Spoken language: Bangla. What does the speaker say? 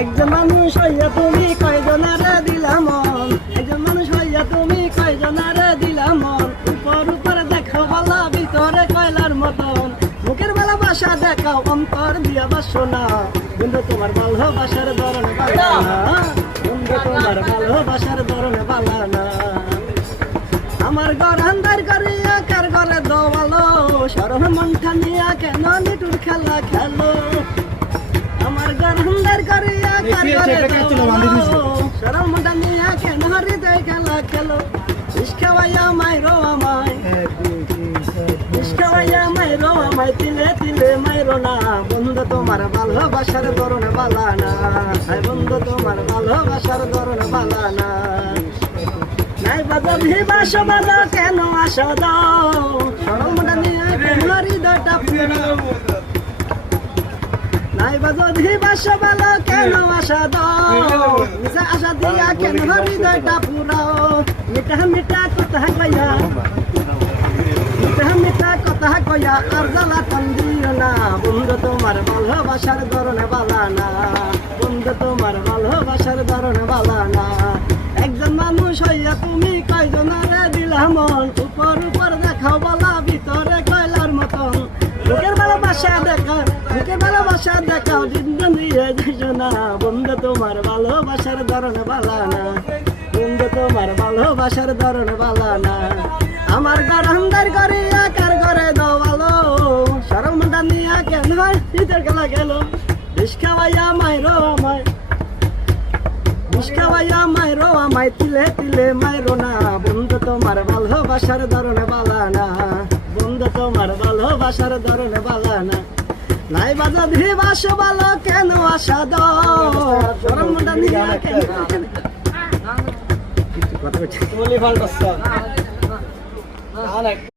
একজন মানুষ হইয়া তুমি কয়জনারে দিলা মন, একজন মানুষ হইয়া তুমি কয়জনারে দিলা মন। উপর উপর দেখো ভালা ভিতরে কয়লার মতন, মুখের ভালোবাসা দেখাও অন্তর দিয়া বাসো না। বন্ধু তোমার ভালোবাসার ধরন বালা না, বন্ধু তোমার ভালোবাসার ধরন বালা না। আমার ঘর আন্দার করিয়া কার ঘরে দোয়ালো, সরল মনটা নিয়া কেন নিটুর খেলা খেলো। আমার ঘর আন্দার করিয়া কার ঘরে দোয়ালো, সরল মনটা নিয়া কেন হৃদয় খেলা খেলো। ইস্কাওয়াইয়া মাইরো আমায়, ইস্কাওয়াইয়া মাইরো আমায়, তিলে তিলে মাইরো না। বন্ধু তোমার ভালোবাসার ধরন বালা না, বন্ধু তোমার ভালোবাসার ধরন বালা না। নাই বাজা ভিবাস বাজা কেন আসা দাও, সরমটা নিয়ে কেন হৃদয়টা পুরাও। নাই বাজা ভিবাস বাজা কেন আসা দাও, মিশা আশা দিয়া কেন হৃদয়টা পুরাও। মিঠা মিঠা কথা কইয়া, মিঠা মিঠা কথা কইয়া আর জ্বালা টান দিও না। বন্ধু তোমার ভালোবাসার ধরন বালা না, বন্ধু তোমার ভালোবাসার ধরন বালা না। একজন মানুষ হইয়া তুমি কয়জনারে দিলা মন, উপর উপর দেখাও বলা ভিতরে কয়লার মতন। বুকের ভালোবাসা দেখাও, বুকের ভালোবাসা দেখাও, জিন্দন দিয়ে যাইছো না। বন্ধু তোমার ভালোবাসার ধরন বালা না, বন্ধু তোমার ভালোবাসার ধরন বালা না। আমার ঘর আন্দার করে কার ঘরে দোয়ালো, সরমটা নিয়া কেন হৃদয় খেলা গেল। ইস্কাওয়াইয়া মাইরো আমায়, ইস্কাওয়াইয়া মাইরো আমায়, তিলে তিলে মাইরো না। বন্ধু তোমার ভালোবাসার ধরন বালা না, বন্ধু তোমার ভালোবাসার ধরন বালা না। নাই বাজা ভিবাস ভালো কেন আশা দাও, সরমটা নিয়া কেন কথা বলছি।